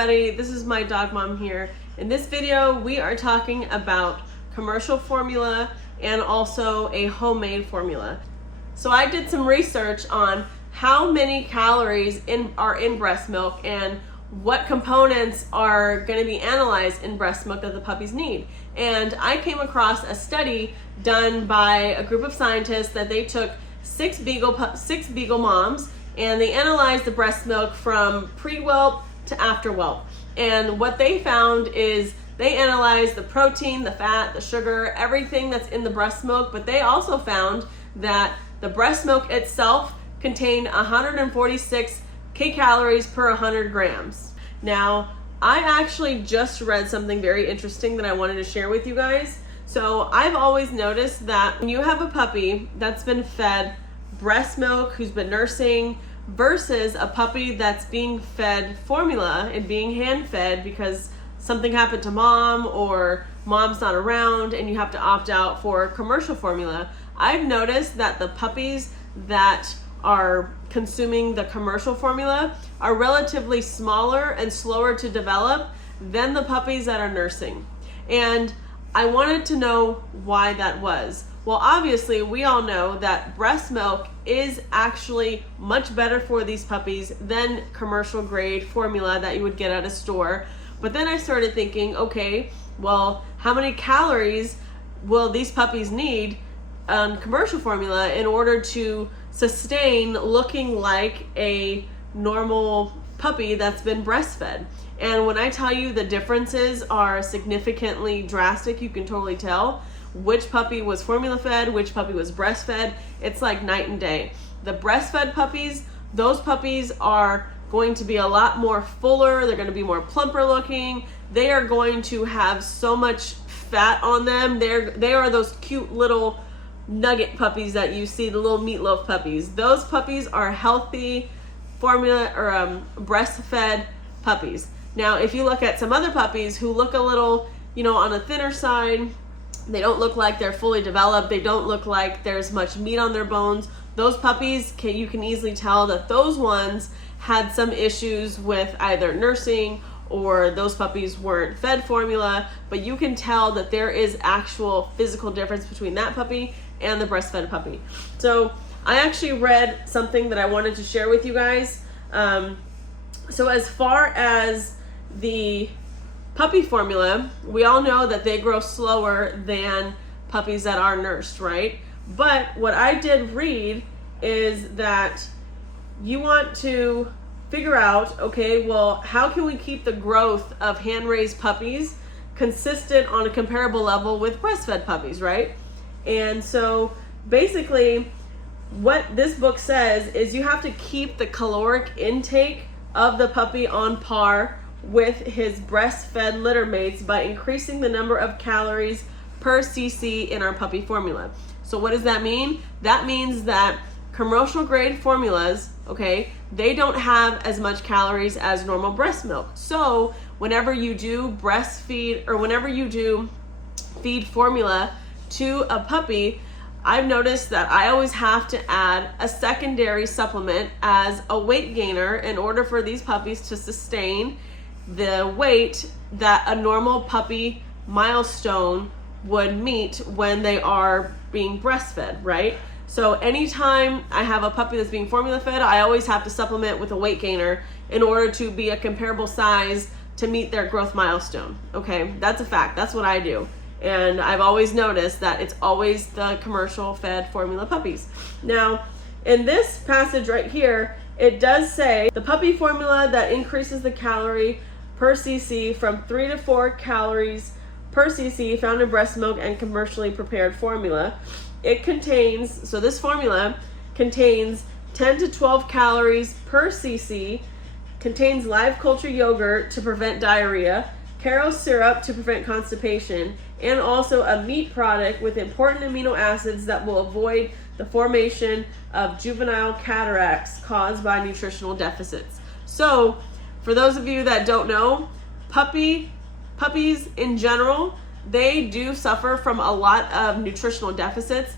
everybody, this is my dog mom here. In this video, we are talking about commercial formula and also a homemade formula. So I did some research on how many calories are in breast milk and what components are going to be analyzed in breast milk that the puppies need. And I came across a study done by a group of scientists that they took six beagle moms and they analyzed the breast milk from pre-whelp to after whelp. And what they found is they analyzed the protein, the fat, the sugar, everything that's in the breast milk, but they also found that the breast milk itself contained 146 kcals per 100 grams. Now, I actually just read something very interesting that I wanted to share with you guys. So I've always noticed that when you have a puppy that's been fed breast milk, who's been nursing, versus a puppy that's being fed formula and being hand fed because something happened to mom or mom's not around and you have to opt out for commercial formula, I've noticed that the puppies that are consuming the commercial formula are relatively smaller and slower to develop than the puppies that are nursing. And I wanted to know why that was. Well, obviously, we all know that breast milk is actually much better for these puppies than commercial grade formula that you would get at a store. But then I started thinking, okay, well, how many calories will these puppies need on commercial formula in order to sustain looking like a normal puppy that's been breastfed? And when I tell you the differences are significantly drastic, you can totally tell which puppy was formula fed, which puppy was breastfed. It's like night and day. The breastfed puppies, those puppies are going to be a lot more fuller. They're going to be more plumper looking. They are going to have so much fat on them. They are those cute little nugget puppies that you see, the little meatloaf puppies. Those puppies are healthy formula or breastfed puppies. Now, if you look at some other puppies who look a little, on a thinner side, they don't look like they're fully developed. They don't look like there's much meat on their bones. Those puppies, you can easily tell that those ones had some issues with either nursing or those puppies weren't fed formula, but you can tell that there is actual physical difference between that puppy and the breastfed puppy. So I actually read something that I wanted to share with you guys. So as far as the puppy formula, we all know that they grow slower than puppies that are nursed, right? But what I did read is that you want to figure out, okay, well, how can we keep the growth of hand-raised puppies consistent on a comparable level with breastfed puppies, right? And so basically what this book says is you have to keep the caloric intake of the puppy on par with his breastfed litter mates by increasing the number of calories per cc in our puppy formula. So what does that mean? That means that commercial grade formulas, okay, they don't have as much calories as normal breast milk. So whenever you do breastfeed or whenever you do feed formula to a puppy, I've noticed that I always have to add a secondary supplement as a weight gainer in order for these puppies to sustain the weight that a normal puppy milestone would meet when they are being breastfed, right? So anytime I have a puppy that's being formula fed, I always have to supplement with a weight gainer in order to be a comparable size to meet their growth milestone. Okay, that's a fact. That's what I do. And I've always noticed that it's always the commercial fed formula puppies. Now, in this passage right here, it does say the puppy formula that increases the calorie per cc from 3 to 4 calories per cc found in breast milk and commercially prepared formula. It contains, so this formula contains 10 to 12 calories per cc, contains live culture yogurt to prevent diarrhea, Caro syrup to prevent constipation, and also a meat product with important amino acids that will avoid the formation of juvenile cataracts caused by nutritional deficits. So, for those of you that don't know, puppies in general, they do suffer from a lot of nutritional deficits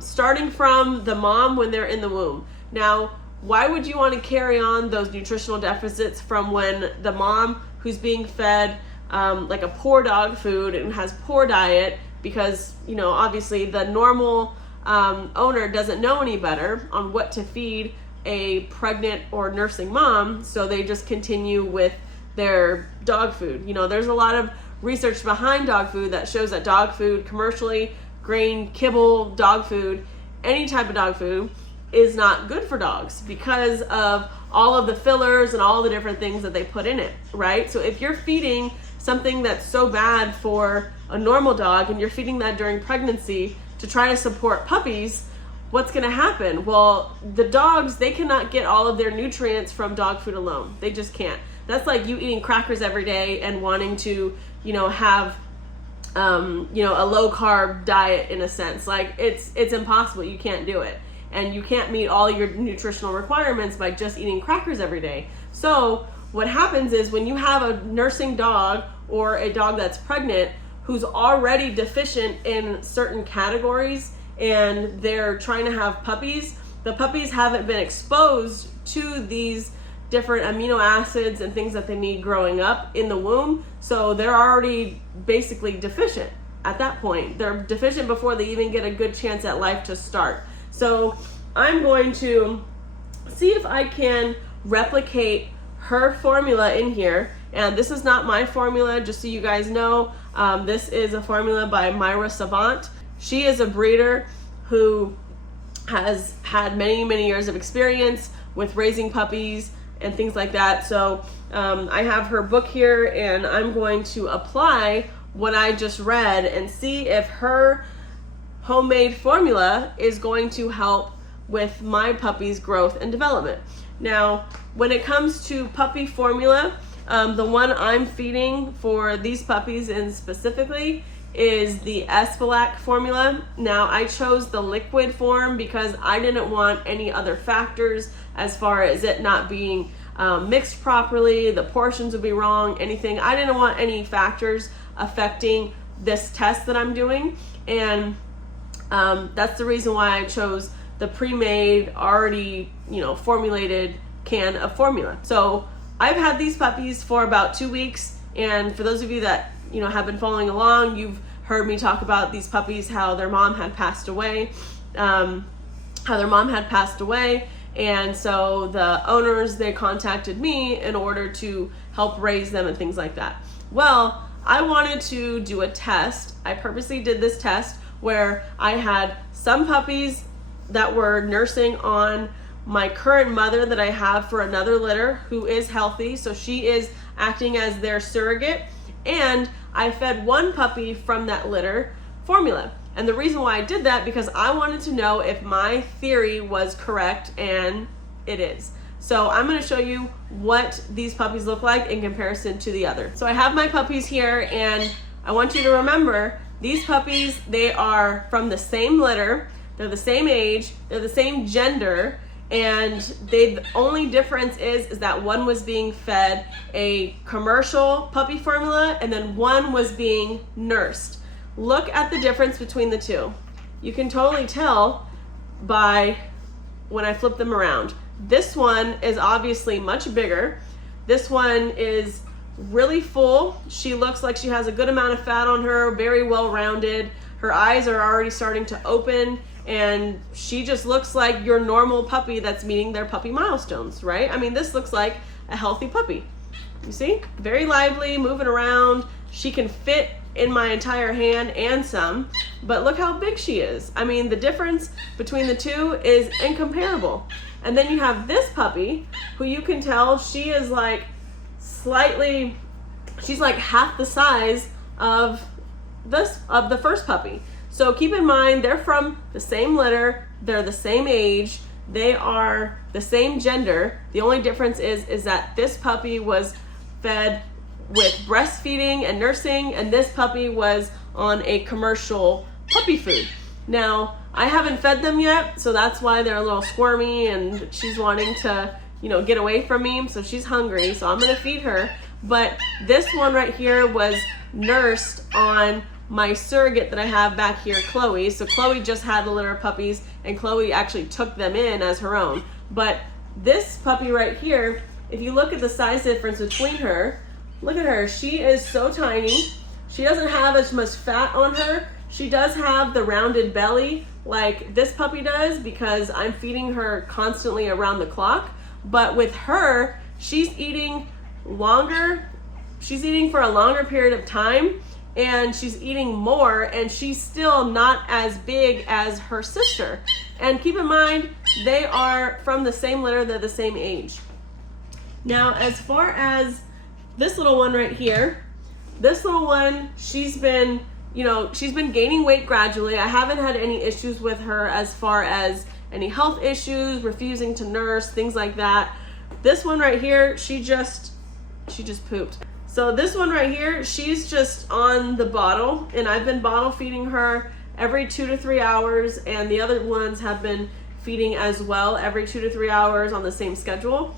starting from the mom when they're in the womb. Now, why would you want to carry on those nutritional deficits from when the mom who's being fed like a poor dog food and has poor diet, because, you know, obviously the normal owner doesn't know any better on what to feed a pregnant or nursing mom, so they just continue with their dog food. You know, there's a lot of research behind dog food that shows that dog food, commercially grain, kibble, dog food, any type of dog food is not good for dogs because of all of the fillers and all the different things that they put in it, right? So if you're feeding something that's so bad for a normal dog and you're feeding that during pregnancy to try to support puppies, what's going to happen? Well, the dogs, they cannot get all of their nutrients from dog food alone. They just can't. That's like you eating crackers every day and wanting to, you know, have a low carb diet in a sense. Like it's impossible. You can't do it. And you can't meet all your nutritional requirements by just eating crackers every day. So what happens is when you have a nursing dog or a dog that's pregnant who's already deficient in certain categories and they're trying to have puppies, the puppies haven't been exposed to these different amino acids and things that they need growing up in the womb. So they're already basically deficient at that point. They're deficient before they even get a good chance at life to start. So I'm going to see if I can replicate her formula in here. And this is not my formula, just so you guys know. This is a formula by Myra Savant. She is a breeder who has had many, many years of experience with raising puppies and things like that. So I have her book here, and I'm going to apply what I just read and see if her homemade formula is going to help with my puppy's growth and development. Now, when it comes to puppy formula, the one I'm feeding for these puppies and specifically is the Espalac formula. Now, I chose the liquid form because I didn't want any other factors as far as it not being mixed properly, the portions would be wrong, anything. I didn't want any factors affecting this test that I'm doing. And that's the reason why I chose the pre-made, already, formulated can of formula. So I've had these puppies for about 2 weeks. And for those of you that, have been following along, you've heard me talk about these puppies, how their mom had passed away, And so the owners, they contacted me in order to help raise them and things like that. Well, I wanted to do a test. I purposely did this test where I had some puppies that were nursing on my current mother that I have for another litter who is healthy. So she is acting as their surrogate. And I fed one puppy from that litter formula. And the reason why I did that, because I wanted to know if my theory was correct, and it is. So I'm going to show you what these puppies look like in comparison to the other. So I have my puppies here, and I want you to remember these puppies, they are from the same litter, they're the same age, they're the same gender, and the only difference is that one was being fed a commercial puppy formula and then one was being nursed. Look at the difference between the two. You can totally tell by when I flip them around. This one is obviously much bigger. This one is really full. She looks like she has a good amount of fat on her, very well rounded. Her eyes are already starting to open, and she just looks like your normal puppy that's meeting their puppy milestones, right? I mean, this looks like a healthy puppy. You see? Very lively, moving around. She can fit in my entire hand and some, but look how big she is. I mean, the difference between the two is incomparable. And then you have this puppy who you can tell she is like she's like half the size of the first puppy. So keep in mind, they're from the same litter, they're the same age, they are the same gender. The only difference is that this puppy was fed with breastfeeding and nursing, and this puppy was on a commercial puppy food. Now, I haven't fed them yet, so that's why they're a little squirmy, and she's wanting to, get away from me, so she's hungry, so I'm gonna feed her. But this one right here was nursed on my surrogate that I have back here, Chloe. So Chloe just had a litter of puppies, and Chloe actually took them in as her own. But This puppy right here, if you look at the size difference between her, look at her. She is so tiny. She doesn't have as much fat on her. She does have the rounded belly like this puppy does because I'm feeding her constantly around the clock. But with her, she's eating longer. She's eating for a longer period of time, and she's eating more, and she's still not as big as her sister. And keep in mind, they are from the same litter, they're the same age. Now, as far as this little one right here, this little one, she's been gaining weight gradually. I haven't had any issues with her as far as any health issues, refusing to nurse, things like that. This one right here, she just pooped. So this one right here, she's just on the bottle, and I've been bottle feeding her every 2 to 3 hours, and the other ones have been feeding as well every 2 to 3 hours on the same schedule.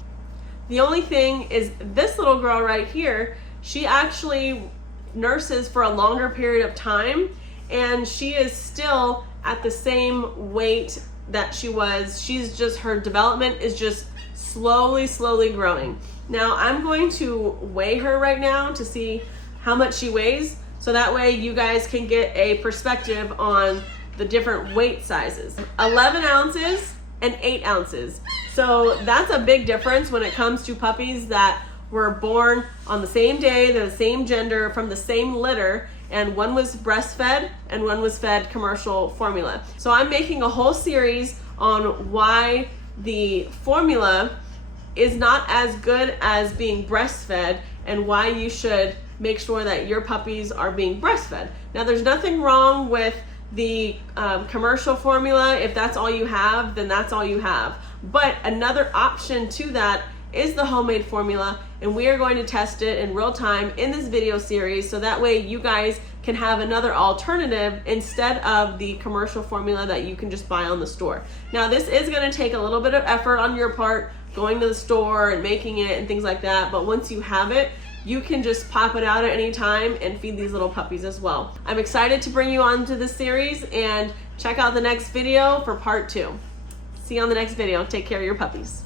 The only thing is this little girl right here, she actually nurses for a longer period of time, and she is still at the same weight that she was. She's just, her development is just slowly growing. Now I'm going to weigh her right now to see how much she weighs, so that way you guys can get a perspective on the different weight sizes. 11 ounces and 8 ounces. So that's a big difference when it comes to puppies that were born on the same day, they're the same gender, from the same litter, and one was breastfed and one was fed commercial formula. So I'm making a whole series on why the formula is not as good as being breastfed and why you should make sure that your puppies are being breastfed. Now, there's nothing wrong with the commercial formula. If that's all you have, then that's all you have. But another option to that is the homemade formula, and we are going to test it in real time in this video series, so that way you guys can have another alternative instead of the commercial formula that you can just buy on the store. Now, this is going to take a little bit of effort on your part, going to the store and making it and things like that, but once you have it, you can just pop it out at any time and feed these little puppies as well. I'm excited to bring you on to this series, and check out the next video for part 2. See you on the next video. Take care of your puppies.